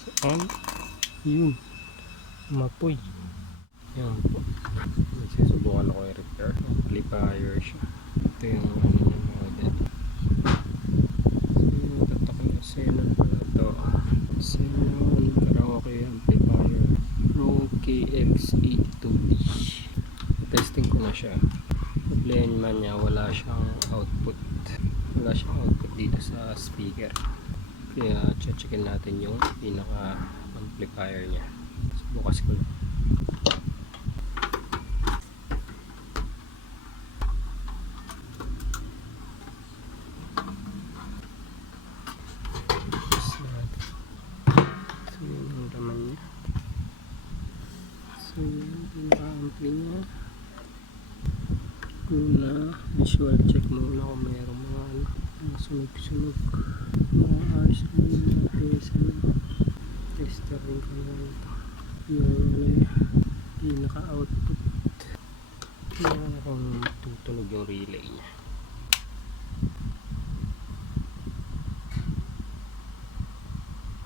Saan? Yun. Mapoy. Yan po. Susubukan ako i-repair. Amplifier siya. Ito yung model. So, tatak na Xenon pala ito. Xenon karaoke amplifier. Rode KX82D. Testing ko na siya. Problema niya, wala siyang output. Wala siyang output dito sa speaker. Kaya checkin natin yung pinaka amplifier niya. So, bukas ko lang. So yun yung laman niya. So yun yung pinaka-ampli niya. Una, visual check muna kung mayroong mga sunog-sunog. Mga ayos mo yung PSM. Tester rin ko na ito. Yung pinaka-output. Tingnan kung tutunog yung relay niya.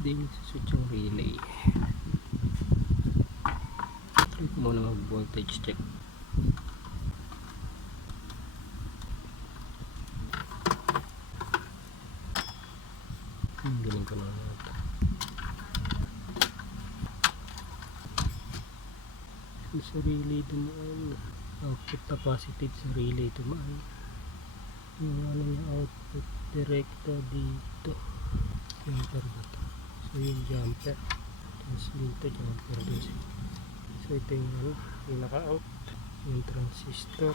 Hindi nagsuswitch yung relay. Try ko muna mag voltage check. Galing ko na ito. So, sa relay dumaan. Output na positive sa relay dumaan. Yung ano yung output direkta dito. Jumper ba ito? So yung jumper. Tapos dito jumper din. So ito yung ano, pinaka-out. Yung transistor.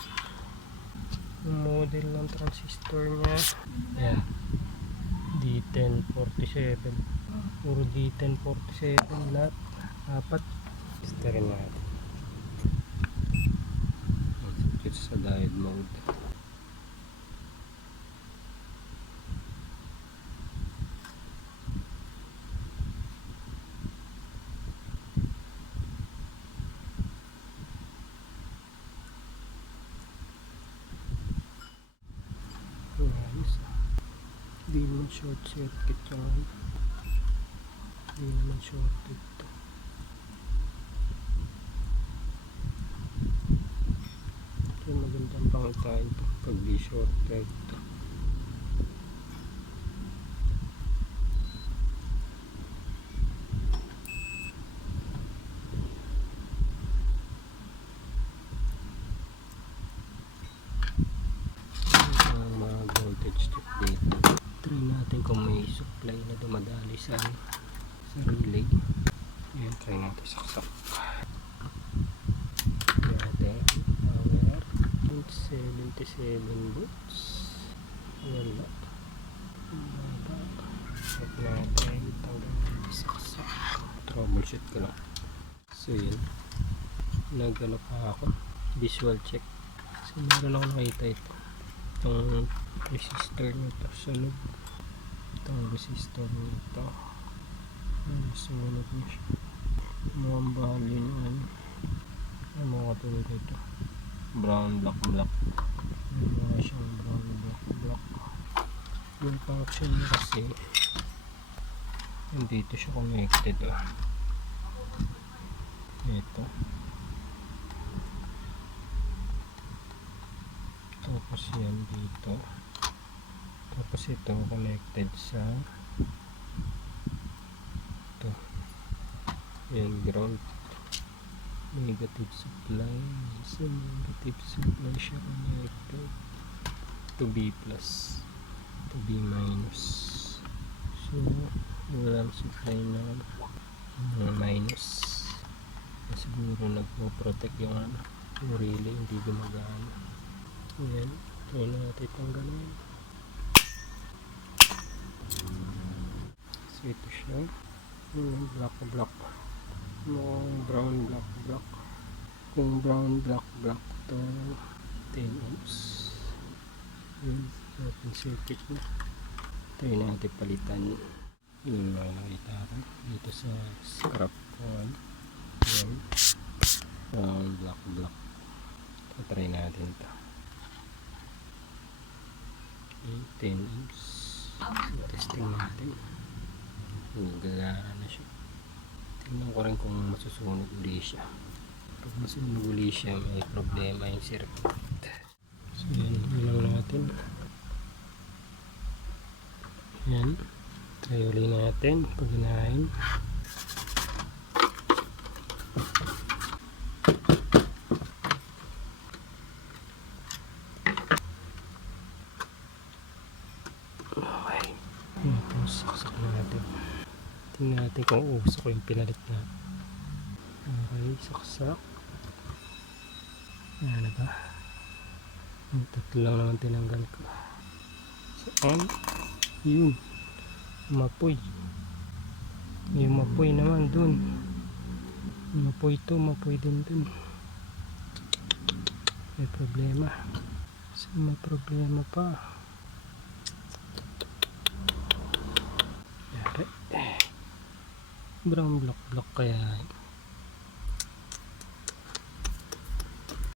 Yung model ng transistor niya. Ayan. D1047. Puro D1047 lahat. Apat. Testarin natin. Switch sa diode mode. Hindi naman short circuit yan. Hindi naman shorted ito. So magandang pangitain ito pag di shorted ito. Ang mga voltage check dito. Try natin kung may supply na dumadali sa relay. Ayan, try natin saksak. Natin power 77 volts. Wala. Check natin. Tanggal natin saksak. Troubleshoot ko lang. So yun. Nagano pa ako. Visual check. So meron ako nakita ito. Itong resistor nito sunog. Itong resistor nito sumunod na siya. Mukhang bahali na ano mga katulad ito brown black black. Mga siyang brown black black. Yung function niya kasi dito siya connected. Ito tapos yan dito, tapos ito connected sa ito, yan ground, negative supply, sa negative supply siya connected to B plus to B minus. So walang supply na minus, siguro nagpo-protect yung ano, yung relay hindi gumagana. Ayan, try natin itong ganun. So ito siya, yung black black, yung brown black black. Kung brown black black to 10 ohms. Yun, open circuit na. Try natin palitan yung nakita ko dito sa scrap one. Ayan, brown black black. So try natin ito. 10 ohms. So testing natin. Gagana na siya. Tingnan ko rin kung masusunog uli siya. Pag masusunog uli siya, may problema yung circuit. So yan, ilang natin. Yan. Try uli natin pag hinahin. Okay. Tapos saksak natin. Tingnan natin kung usok yung pinalit na. Okay, saksak. Ayan na ba? Yung tatlo lang naman tinanggal ko. So on. Yun. Mapoy. Yung mapoy naman dun. Mapoy to, mapoy din dun. May problema. So may problema pa. Brown block kaya